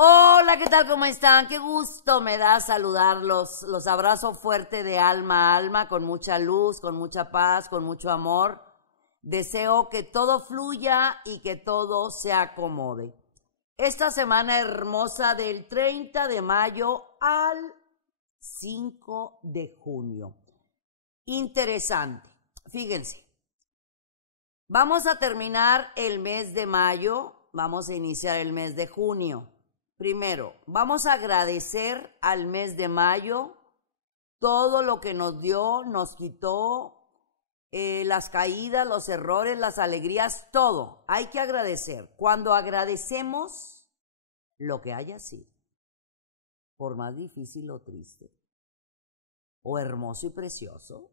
Hola, ¿qué tal? ¿Cómo están? Qué gusto me da saludarlos. Los abrazo fuerte de alma a alma, con mucha luz, con mucha paz, con mucho amor. Deseo que todo fluya y que todo se acomode. Esta semana hermosa del 30 de mayo al 5 de junio. Interesante. Fíjense. Vamos a terminar el mes de mayo, vamos a iniciar el mes de junio. Primero, vamos a agradecer al mes de mayo todo lo que nos dio, nos quitó, las caídas, los errores, las alegrías, todo. Hay que agradecer. Cuando agradecemos lo que haya sido, por más difícil o triste, o hermoso y precioso,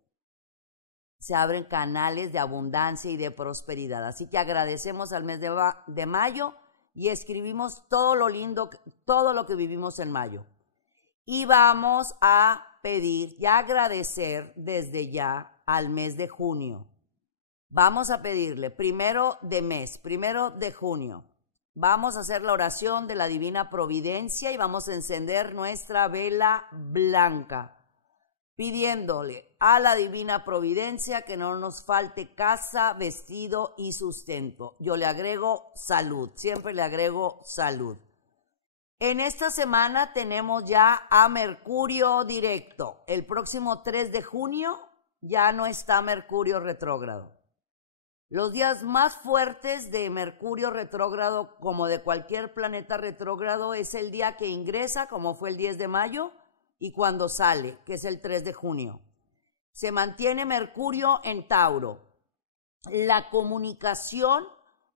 se abren canales de abundancia y de prosperidad. Así que agradecemos al mes de mayo y escribimos todo lo lindo, todo lo que vivimos en mayo. Y vamos a pedir y agradecer desde ya al mes de junio. Vamos a pedirle primero de junio. Vamos a hacer la oración de la Divina Providencia y vamos a encender nuestra vela blanca, pidiéndole a la Divina Providencia que no nos falte casa, vestido y sustento. Yo le agrego salud, siempre le agrego salud. En esta semana tenemos ya a Mercurio directo. El próximo 3 de junio ya no está Mercurio retrógrado. Los días más fuertes de Mercurio retrógrado, como de cualquier planeta retrógrado, es el día que ingresa, como fue el 10 de mayo, y cuando sale, que es el 3 de junio. Se mantiene Mercurio en Tauro. La comunicación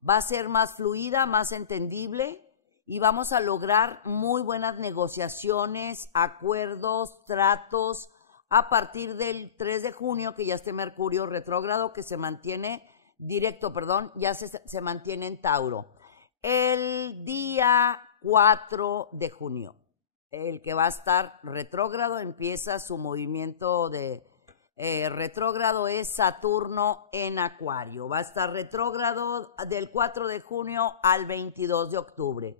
va a ser más fluida, más entendible y vamos a lograr muy buenas negociaciones, acuerdos, tratos a partir del 3 de junio, que ya esté Mercurio retrógrado, que se mantiene ya se mantiene en Tauro. El día 4 de junio. El que va a estar retrógrado, empieza su movimiento de retrógrado, es Saturno en Acuario. Va a estar retrógrado del 4 de junio al 22 de octubre.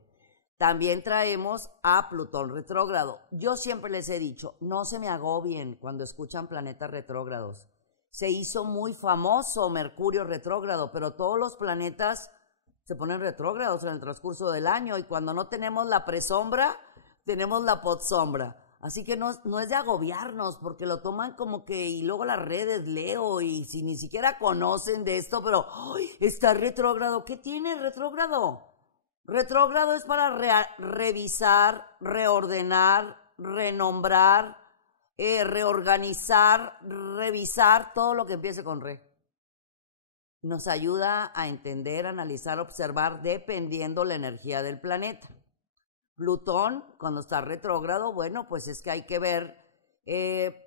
También traemos a Plutón retrógrado. Yo siempre les he dicho, no se me agobien cuando escuchan planetas retrógrados. Se hizo muy famoso Mercurio retrógrado, pero todos los planetas se ponen retrógrados en el transcurso del año y cuando no tenemos la presombra, tenemos la podsombra. Así que no es de agobiarnos, porque lo toman como que, y luego las redes leo, y si ni siquiera conocen de esto, pero ¡ay! Está retrógrado. ¿Qué tiene retrógrado? Retrógrado es para revisar, reordenar, renombrar, reorganizar, revisar todo lo que empiece con re. Nos ayuda a entender, analizar, observar, dependiendo la energía del planeta. Plutón, cuando está retrógrado, bueno, pues es que hay que ver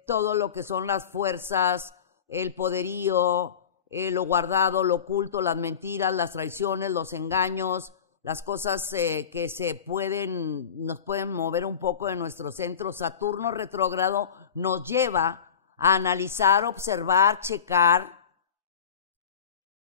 todo lo que son las fuerzas, el poderío, lo guardado, lo oculto, las mentiras, las traiciones, los engaños, las cosas que nos pueden mover un poco de nuestro centro. Saturno retrógrado nos lleva a analizar, observar, checar.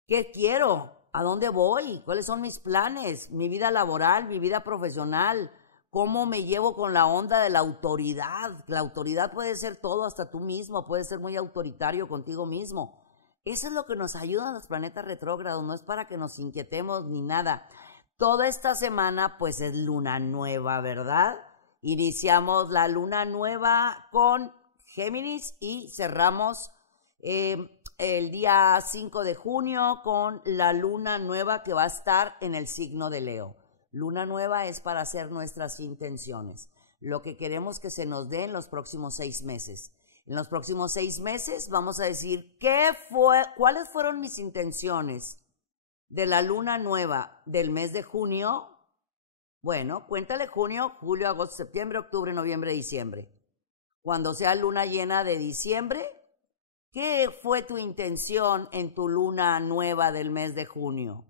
¿Qué quiero? ¿A dónde voy? ¿Cuáles son mis planes? Mi vida laboral, mi vida profesional. ¿Cómo me llevo con la onda de la autoridad? La autoridad puede ser todo, hasta tú mismo. Puedes ser muy autoritario contigo mismo. Eso es lo que nos ayudan los planetas retrógrados. No es para que nos inquietemos ni nada. Toda esta semana pues es luna nueva, ¿verdad? Iniciamos la luna nueva con Géminis y cerramos el día 5 de junio con la luna nueva que va a estar en el signo de Leo. Luna nueva es para hacer nuestras intenciones, lo que queremos que se nos dé en los próximos 6 meses. En los próximos 6 meses vamos a decir cuáles fueron mis intenciones de la luna nueva del mes de junio. Bueno, cuéntale junio, julio, agosto, septiembre, octubre, noviembre, diciembre. Cuando sea luna llena de diciembre, ¿qué fue tu intención en tu luna nueva del mes de junio?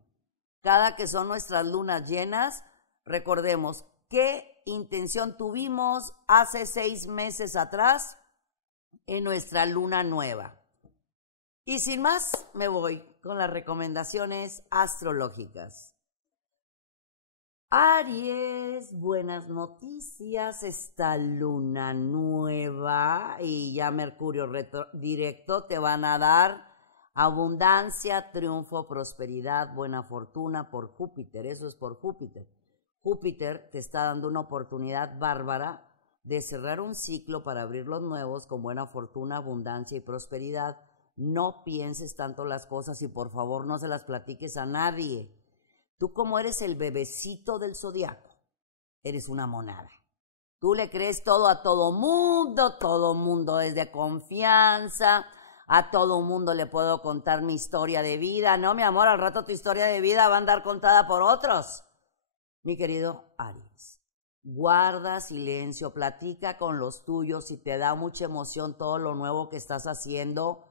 Cada que son nuestras lunas llenas, recordemos qué intención tuvimos hace 6 meses atrás en nuestra luna nueva. Y sin más, me voy con las recomendaciones astrológicas. Aries, buenas noticias, esta luna nueva y ya Mercurio directo te van a dar abundancia, triunfo, prosperidad, buena fortuna por Júpiter, eso es por Júpiter. Júpiter te está dando una oportunidad bárbara de cerrar un ciclo para abrir los nuevos con buena fortuna, abundancia y prosperidad. No pienses tanto las cosas y por favor no se las platiques a nadie. Tú como eres el bebecito del zodiaco, eres una monada. Tú le crees todo a todo mundo es de confianza, a todo mundo le puedo contar mi historia de vida. No, mi amor, al rato tu historia de vida va a andar contada por otros. Mi querido Aries, guarda silencio, platica con los tuyos, si te da mucha emoción todo lo nuevo que estás haciendo,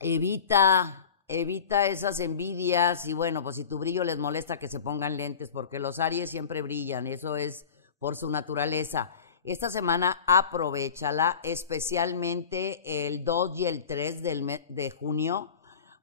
evita esas envidias y bueno, pues si tu brillo les molesta que se pongan lentes porque los Aries siempre brillan, eso es por su naturaleza. Esta semana aprovéchala, especialmente el 2 y el 3 de junio,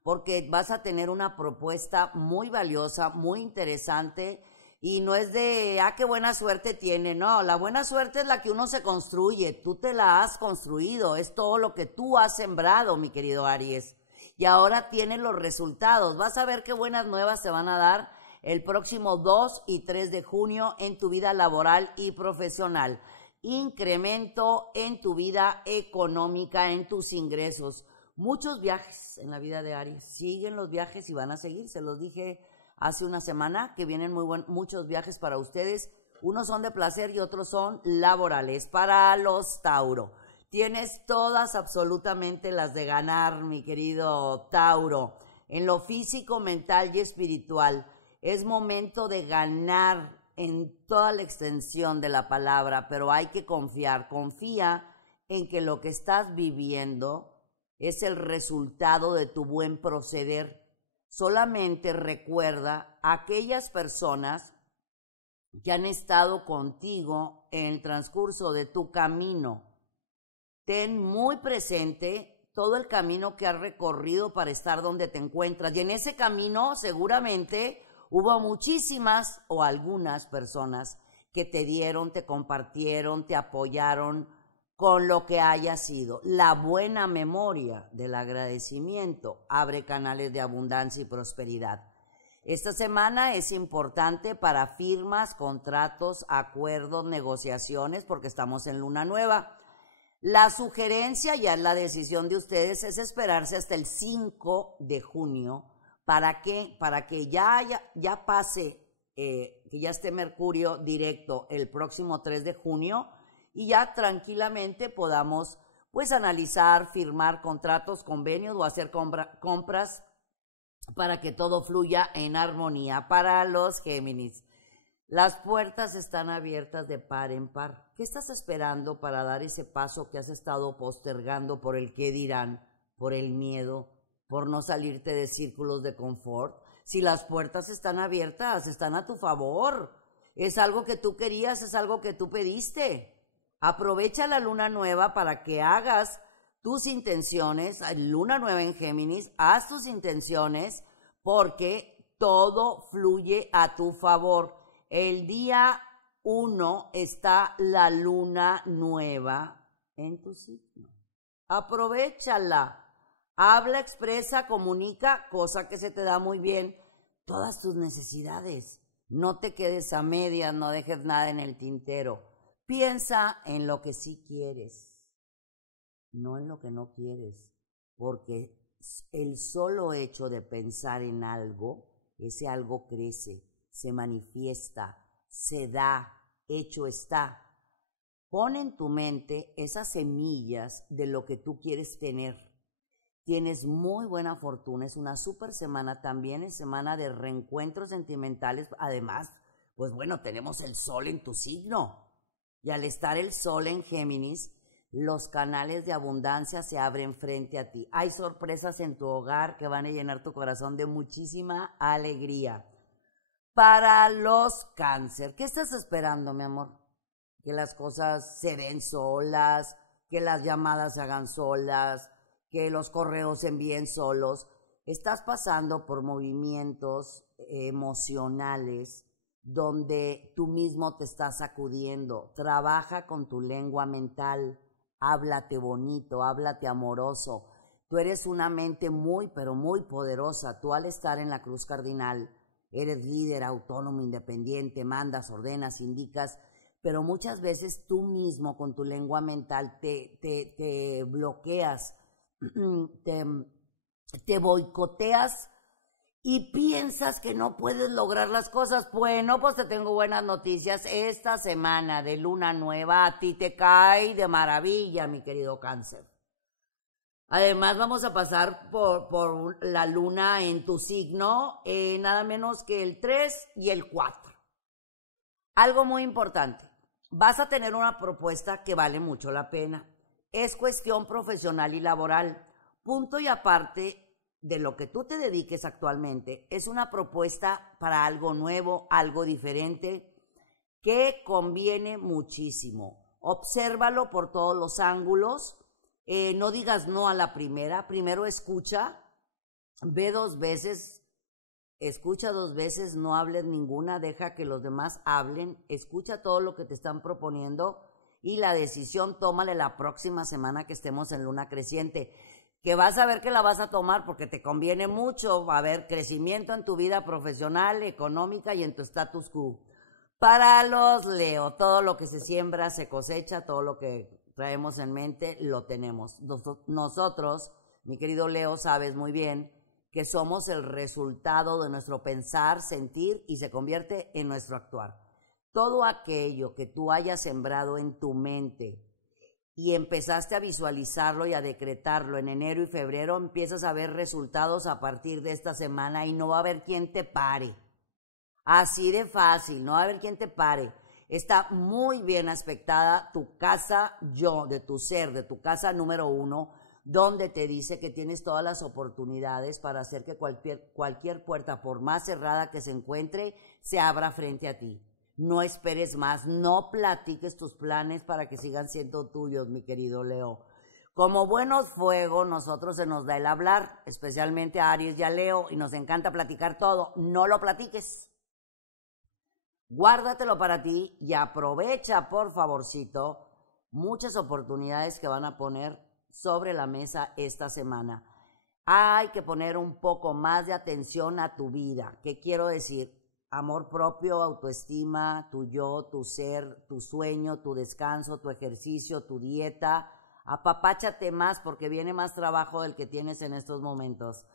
porque vas a tener una propuesta muy valiosa, muy interesante y no es de, qué buena suerte tiene, no, la buena suerte es la que uno se construye, tú te la has construido, es todo lo que tú has sembrado, mi querido Aries. Y ahora tienes los resultados. Vas a ver qué buenas nuevas te van a dar el próximo 2 y 3 de junio en tu vida laboral y profesional. Incremento en tu vida económica, en tus ingresos. Muchos viajes en la vida de Aries. Siguen los viajes y van a seguir. Se los dije hace una semana que vienen muchos viajes para ustedes. Unos son de placer y otros son laborales. Para los Tauro. Tienes todas absolutamente las de ganar, mi querido Tauro. En lo físico, mental y espiritual. Es momento de ganar en toda la extensión de la palabra, pero hay que confiar. Confía en que lo que estás viviendo es el resultado de tu buen proceder. Solamente recuerda a aquellas personas que han estado contigo en el transcurso de tu camino. Ten muy presente todo el camino que has recorrido para estar donde te encuentras. Y en ese camino seguramente hubo muchísimas o algunas personas que te dieron, te compartieron, te apoyaron con lo que haya sido. La buena memoria del agradecimiento abre canales de abundancia y prosperidad. Esta semana es importante para firmas, contratos, acuerdos, negociaciones, porque estamos en luna nueva. La sugerencia, ya es la decisión de ustedes, es esperarse hasta el 5 de junio. ¿Para qué? Para que ya pase, que ya esté Mercurio directo el próximo 3 de junio y ya tranquilamente podamos pues analizar, firmar contratos, convenios o hacer compras para que todo fluya en armonía. Para los Géminis, las puertas están abiertas de par en par. ¿Qué estás esperando para dar ese paso que has estado postergando por el qué dirán, por el miedo, por no salirte de círculos de confort? Si las puertas están abiertas, están a tu favor. Es algo que tú querías, es algo que tú pediste. Aprovecha la luna nueva para que hagas tus intenciones. Luna nueva en Géminis, haz tus intenciones porque todo fluye a tu favor. El día 1 está la luna nueva en tu signo. Aprovéchala. Habla, expresa, comunica, cosa que se te da muy bien, todas tus necesidades. No te quedes a medias, no dejes nada en el tintero. Piensa en lo que sí quieres, no en lo que no quieres, porque el solo hecho de pensar en algo, ese algo crece, se manifiesta, se da, hecho está. Pon en tu mente esas semillas de lo que tú quieres tener. Tienes muy buena fortuna, es una súper semana, también es semana de reencuentros sentimentales. Además, pues bueno, tenemos el sol en tu signo. Y al estar el sol en Géminis, los canales de abundancia se abren frente a ti. Hay sorpresas en tu hogar que van a llenar tu corazón de muchísima alegría. Para los Cáncer, ¿qué estás esperando, mi amor? Que las cosas se den solas, que las llamadas se hagan solas, que los correos se envíen solos. Estás pasando por movimientos emocionales donde tú mismo te estás sacudiendo. Trabaja con tu lengua mental, háblate bonito, háblate amoroso. Tú eres una mente muy, pero muy poderosa. Tú al estar en la cruz cardinal, eres líder, autónomo, independiente, mandas, ordenas, indicas, pero muchas veces tú mismo con tu lengua mental te bloqueas, te boicoteas y piensas que no puedes lograr las cosas. Bueno, pues te tengo buenas noticias. Esta semana de luna nueva a ti te cae de maravilla, mi querido Cáncer. Además vamos a pasar por la luna en tu signo, nada menos que el 3 y el 4. Algo muy importante, vas a tener una propuesta que vale mucho la pena. Es cuestión profesional y laboral. Punto y aparte de lo que tú te dediques actualmente, es una propuesta para algo nuevo, algo diferente, que conviene muchísimo. Obsérvalo por todos los ángulos. No digas no a la primera, primero escucha, ve 2 veces, escucha 2 veces, no hables ninguna, deja que los demás hablen, escucha todo lo que te están proponiendo y la decisión tómale la próxima semana que estemos en luna creciente, que vas a ver que la vas a tomar porque te conviene mucho, va a haber crecimiento en tu vida profesional, económica y en tu status quo. Para los Leo, todo lo que se siembra se cosecha, todo lo que traemos en mente, lo tenemos. Nosotros, mi querido Leo, sabes muy bien que somos el resultado de nuestro pensar, sentir y se convierte en nuestro actuar. Todo aquello que tú hayas sembrado en tu mente y empezaste a visualizarlo y a decretarlo en enero y febrero, empiezas a ver resultados a partir de esta semana y no va a haber quien te pare. Así de fácil, no va a haber quien te pare. Está muy bien aspectada tu casa yo, de tu ser, de tu casa número 1, donde te dice que tienes todas las oportunidades para hacer que cualquier puerta, por más cerrada que se encuentre, se abra frente a ti. No esperes más, no platiques tus planes para que sigan siendo tuyos, mi querido Leo. Como buenos fuegos, nosotros se nos da el hablar, especialmente a Aries y a Leo, y nos encanta platicar todo. No lo platiques. Guárdatelo para ti y aprovecha, por favorcito, muchas oportunidades que van a poner sobre la mesa esta semana. Hay que poner un poco más de atención a tu vida. ¿Qué quiero decir? Amor propio, autoestima, tu yo, tu ser, tu sueño, tu descanso, tu ejercicio, tu dieta. Apapáchate más porque viene más trabajo del que tienes en estos momentos.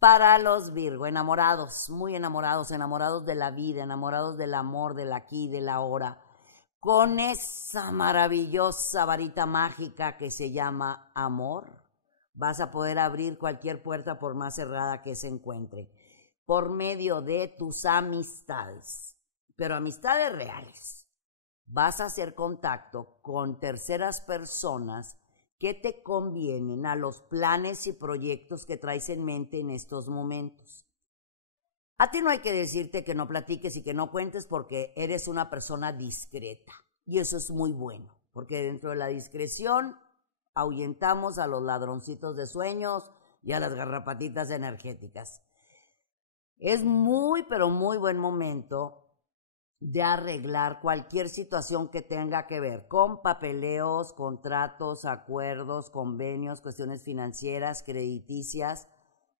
Para los Virgo, enamorados, muy enamorados, enamorados de la vida, enamorados del amor, del aquí, del ahora, con esa maravillosa varita mágica que se llama amor, vas a poder abrir cualquier puerta por más cerrada que se encuentre, por medio de tus amistades, pero amistades reales. Vas a hacer contacto con terceras personas que te convienen a los planes y proyectos que traes en mente en estos momentos. A ti no hay que decirte que no platiques y que no cuentes porque eres una persona discreta. Y eso es muy bueno, porque dentro de la discreción ahuyentamos a los ladroncitos de sueños y a las garrapatitas energéticas. Es muy, pero muy buen momento de arreglar cualquier situación que tenga que ver con papeleos, contratos, acuerdos, convenios, cuestiones financieras, crediticias,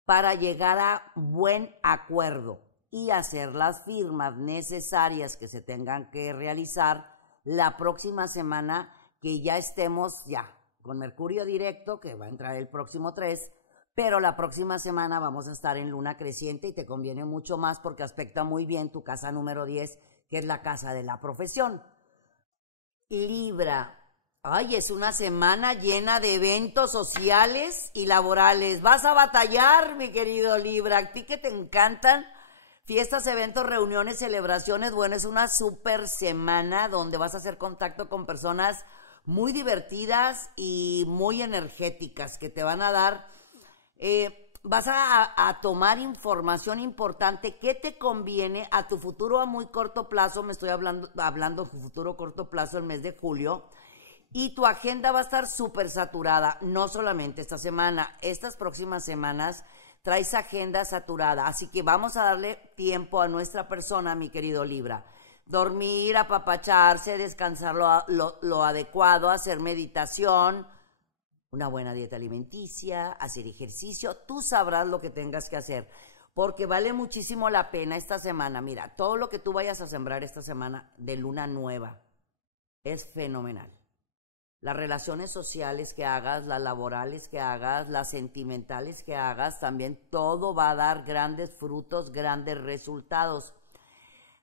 para llegar a buen acuerdo y hacer las firmas necesarias que se tengan que realizar la próxima semana, que ya estemos ya con Mercurio directo, que va a entrar el próximo 3, pero la próxima semana vamos a estar en luna creciente y te conviene mucho más porque aspecta muy bien tu casa número 10, que es la casa de la profesión. Libra, ay, es una semana llena de eventos sociales y laborales. Vas a batallar, mi querido Libra, a ti que te encantan fiestas, eventos, reuniones, celebraciones. Bueno, es una súper semana donde vas a hacer contacto con personas muy divertidas y muy energéticas que te van a dar... vas a tomar información importante que te conviene a tu futuro a muy corto plazo. Me estoy hablando de futuro corto plazo el mes de julio, y tu agenda va a estar súper saturada, no solamente esta semana, estas próximas semanas traes agenda saturada, así que vamos a darle tiempo a nuestra persona, mi querido Libra. Dormir, apapacharse, descansar lo adecuado, hacer meditación, una buena dieta alimenticia, hacer ejercicio, tú sabrás lo que tengas que hacer, porque vale muchísimo la pena esta semana. Mira, todo lo que tú vayas a sembrar esta semana de luna nueva es fenomenal. Las relaciones sociales que hagas, las laborales que hagas, las sentimentales que hagas, también todo va a dar grandes frutos, grandes resultados.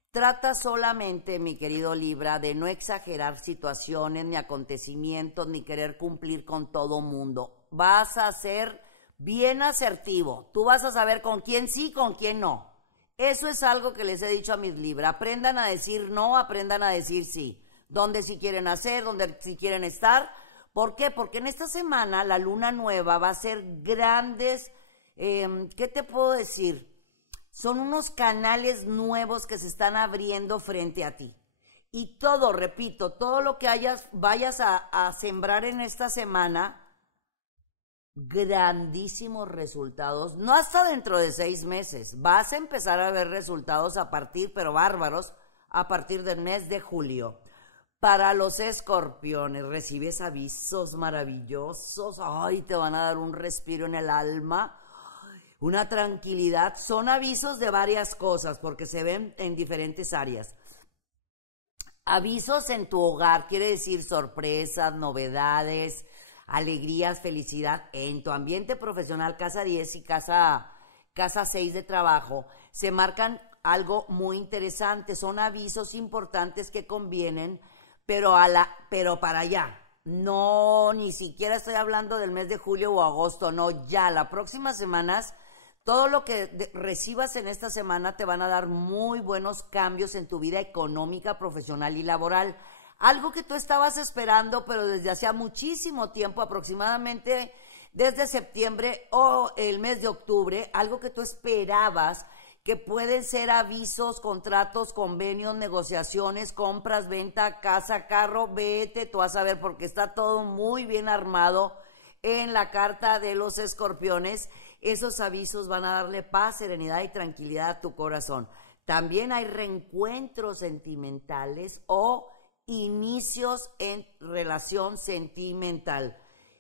Trata solamente, mi querido Libra, de no exagerar situaciones, ni acontecimientos, ni querer cumplir con todo mundo. Vas a ser bien asertivo. Tú vas a saber con quién sí, con quién no. Eso es algo que les he dicho a mis Libra. Aprendan a decir no, aprendan a decir sí. Dónde sí quieren hacer, dónde sí quieren estar. ¿Por qué? Porque en esta semana la luna nueva va a ser grandes, ¿qué te puedo decir? Son unos canales nuevos que se están abriendo frente a ti. Y todo, repito, todo lo que vayas a sembrar en esta semana, grandísimos resultados, no hasta dentro de 6 meses. Vas a empezar a ver resultados pero bárbaros, a partir del mes de julio. Para los escorpiones, recibes avisos maravillosos. Ay, te van a dar un respiro en el alma, una tranquilidad. Son avisos de varias cosas porque se ven en diferentes áreas. Avisos en tu hogar, quiere decir sorpresas, novedades, alegrías, felicidad. En tu ambiente profesional, casa 10 y casa 6 de trabajo, se marcan algo muy interesante. Son avisos importantes que convienen, pero para allá. No, ni siquiera estoy hablando del mes de julio o agosto, no, ya, las próximas semanas, todo lo que recibas en esta semana te van a dar muy buenos cambios en tu vida económica, profesional y laboral. Algo que tú estabas esperando, pero desde hacía muchísimo tiempo, aproximadamente desde septiembre o el mes de octubre, algo que tú esperabas, que pueden ser avisos, contratos, convenios, negociaciones, compras, venta, casa, carro, vete, tú vas a ver, porque está todo muy bien armado en la carta de los escorpiones. Esos avisos van a darle paz, serenidad y tranquilidad a tu corazón. También hay reencuentros sentimentales o inicios en relación sentimental.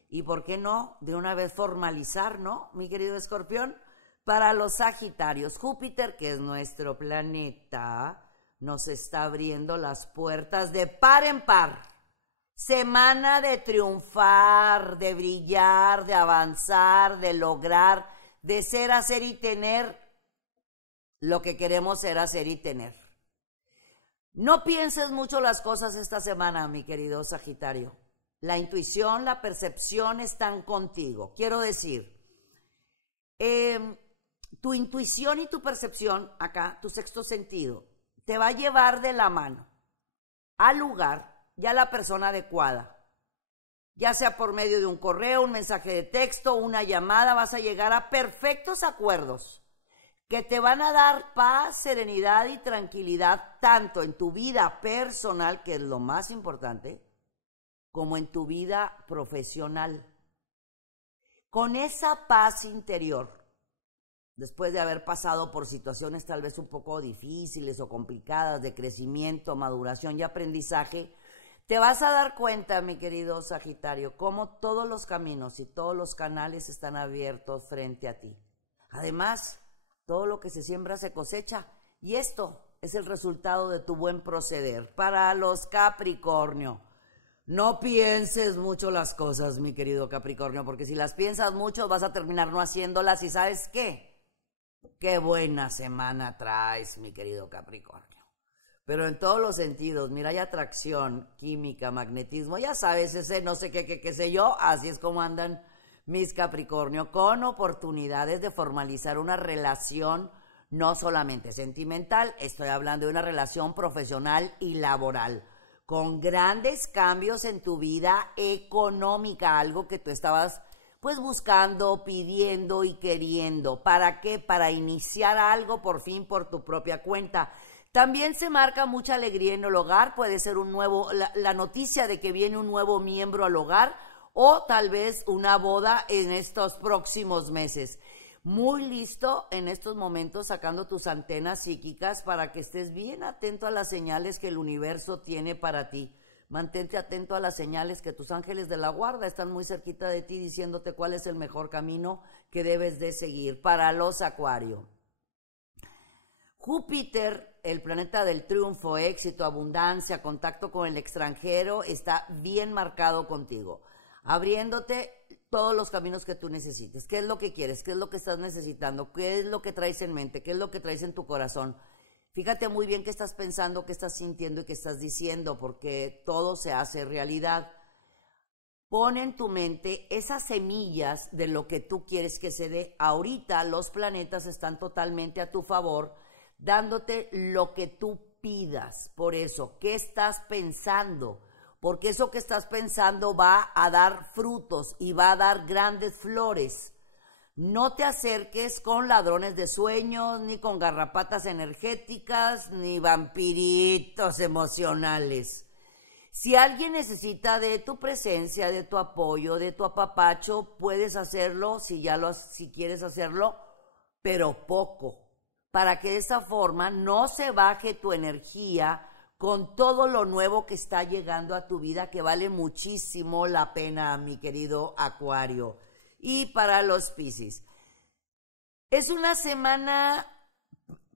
¿Y por qué no? De una vez formalizar, ¿no, mi querido escorpión? Para los sagitarios, Júpiter, que es nuestro planeta, nos está abriendo las puertas de par en par. Semana de triunfar, de brillar, de avanzar, de lograr, de ser, hacer y tener lo que queremos ser, hacer y tener. No pienses mucho las cosas esta semana, mi querido Sagitario. La intuición, la percepción están contigo. Quiero decir, tu intuición y tu percepción, acá, tu sexto sentido, te va a llevar de la mano al lugar y a la persona adecuada. Ya sea por medio de un correo, un mensaje de texto, una llamada, vas a llegar a perfectos acuerdos que te van a dar paz, serenidad y tranquilidad, tanto en tu vida personal, que es lo más importante, como en tu vida profesional. Con esa paz interior, después de haber pasado por situaciones tal vez un poco difíciles o complicadas de crecimiento, maduración y aprendizaje, te vas a dar cuenta, mi querido Sagitario, cómo todos los caminos y todos los canales están abiertos frente a ti. Además, todo lo que se siembra se cosecha, y esto es el resultado de tu buen proceder. Para los Capricornio, no pienses mucho las cosas, mi querido Capricornio, porque si las piensas mucho vas a terminar no haciéndolas. ¿Y sabes qué? Qué buena semana traes, mi querido Capricornio. Pero en todos los sentidos, mira, hay atracción, química, magnetismo, ya sabes, ese no sé qué sé yo, así es como andan mis Capricornio, con oportunidades de formalizar una relación no solamente sentimental, estoy hablando de una relación profesional y laboral, con grandes cambios en tu vida económica, algo que tú estabas pues buscando, pidiendo y queriendo. ¿Para qué? Para iniciar algo por fin por tu propia cuenta. También se marca mucha alegría en el hogar, puede ser la noticia de que viene un nuevo miembro al hogar o tal vez una boda en estos próximos meses. muy listo en estos momentos, sacando tus antenas psíquicas para que estés bien atento a las señales que el universo tiene para ti. Mantente atento a las señales que tus ángeles de la guarda están muy cerquita de ti diciéndote cuál es el mejor camino que debes de seguir. Para los Acuario, Júpiter, el planeta del triunfo, éxito, abundancia, contacto con el extranjero, está bien marcado contigo, abriéndote todos los caminos que tú necesites. ¿Qué es lo que quieres? ¿Qué es lo que estás necesitando? ¿Qué es lo que traes en mente? ¿Qué es lo que traes en tu corazón? Fíjate muy bien qué estás pensando, qué estás sintiendo y qué estás diciendo, porque todo se hace realidad. Pon en tu mente esas semillas de lo que tú quieres que se dé. Ahorita los planetas están totalmente a tu favor, dándote lo que tú pidas. Por eso, ¿qué estás pensando? Porque eso que estás pensando va a dar frutos y va a dar grandes flores. No te acerques con ladrones de sueños, ni con garrapatas energéticas, ni vampiritos emocionales. Si alguien necesita de tu presencia, de tu apoyo, de tu apapacho, puedes hacerlo si quieres hacerlo, pero poco, para que de esa forma no se baje tu energía con todo lo nuevo que está llegando a tu vida, que vale muchísimo la pena, mi querido Acuario. Y para los Piscis, es una semana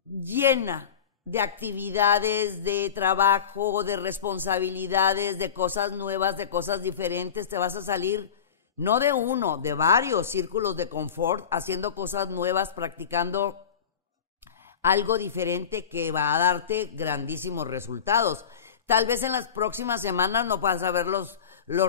llena de actividades, de trabajo, de responsabilidades, de cosas nuevas, de cosas diferentes. Te vas a salir no de uno, de varios círculos de confort, haciendo cosas nuevas, practicando algo diferente que va a darte grandísimos resultados. Tal vez en las próximas semanas no vas a ver los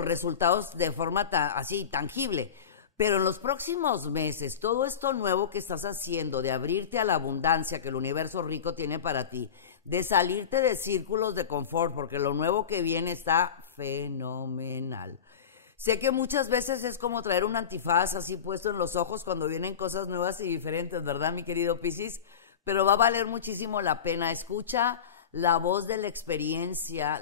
resultados de forma así tangible, pero en los próximos meses, todo esto nuevo que estás haciendo, de abrirte a la abundancia que el universo rico tiene para ti, de salirte de círculos de confort, porque lo nuevo que viene está fenomenal. Sé que muchas veces es como traer un antifaz así puesto en los ojos cuando vienen cosas nuevas y diferentes, ¿verdad, mi querido Piscis? Pero va a valer muchísimo la pena. Escucha la voz de la experiencia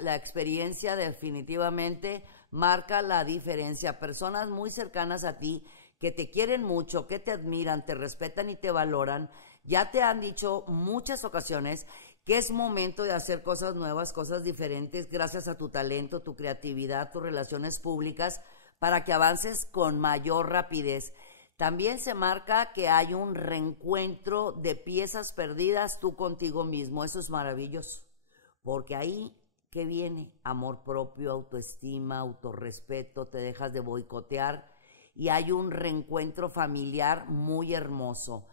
definitivamente marca la diferencia. Personas muy cercanas a ti que te quieren mucho, que te admiran, te respetan y te valoran, ya te han dicho muchas ocasiones que es momento de hacer cosas nuevas, cosas diferentes, gracias a tu talento, tu creatividad, tus relaciones públicas, para que avances con mayor rapidez. También se marca que hay un reencuentro de piezas perdidas tú contigo mismo. Eso es maravilloso, porque ahí, ¿qué viene? Amor propio, autoestima, autorrespeto, te dejas de boicotear y hay un reencuentro familiar muy hermoso.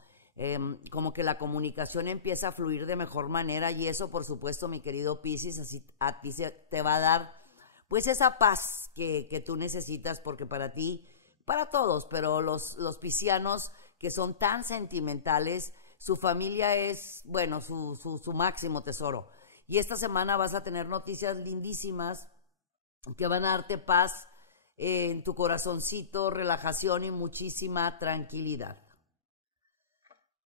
Como que la comunicación empieza a fluir de mejor manera y eso, por supuesto, mi querido Piscis, así a ti te va a dar pues esa paz que tú necesitas, porque para ti, para todos, pero los piscianos que son tan sentimentales, su familia es, bueno, su máximo tesoro. Y esta semana vas a tener noticias lindísimas que van a darte paz en tu corazoncito, relajación y muchísima tranquilidad.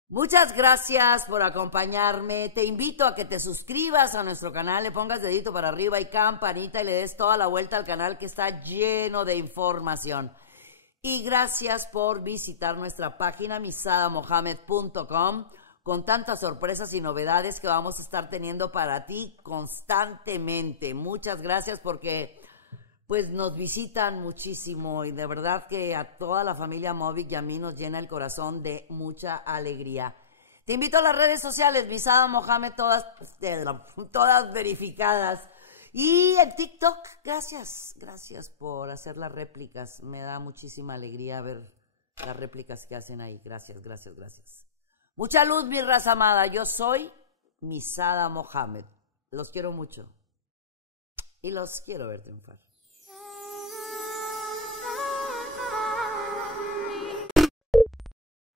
Muchas gracias por acompañarme. Te invito a que te suscribas a nuestro canal, le pongas dedito para arriba y campanita y le des toda la vuelta al canal que está lleno de información. Y gracias por visitar nuestra página misadamohamed.com con tantas sorpresas y novedades que vamos a estar teniendo para ti constantemente. Muchas gracias porque pues nos visitan muchísimo y de verdad que a toda la familia Movic y a mí nos llena el corazón de mucha alegría. Te invito a las redes sociales, Misada Mohamed, todas verificadas. Y en TikTok, gracias por hacer las réplicas. Me da muchísima alegría ver las réplicas que hacen ahí. Gracias. Mucha luz, mi raza amada. Yo soy Misada Mohamed. Los quiero mucho. Y los quiero ver triunfar.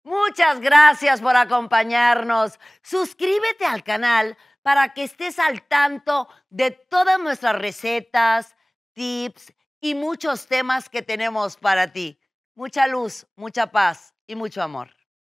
Muchas gracias por acompañarnos. Suscríbete al canal para que estés al tanto de todas nuestras recetas, tips y muchos temas que tenemos para ti. Mucha luz, mucha paz y mucho amor.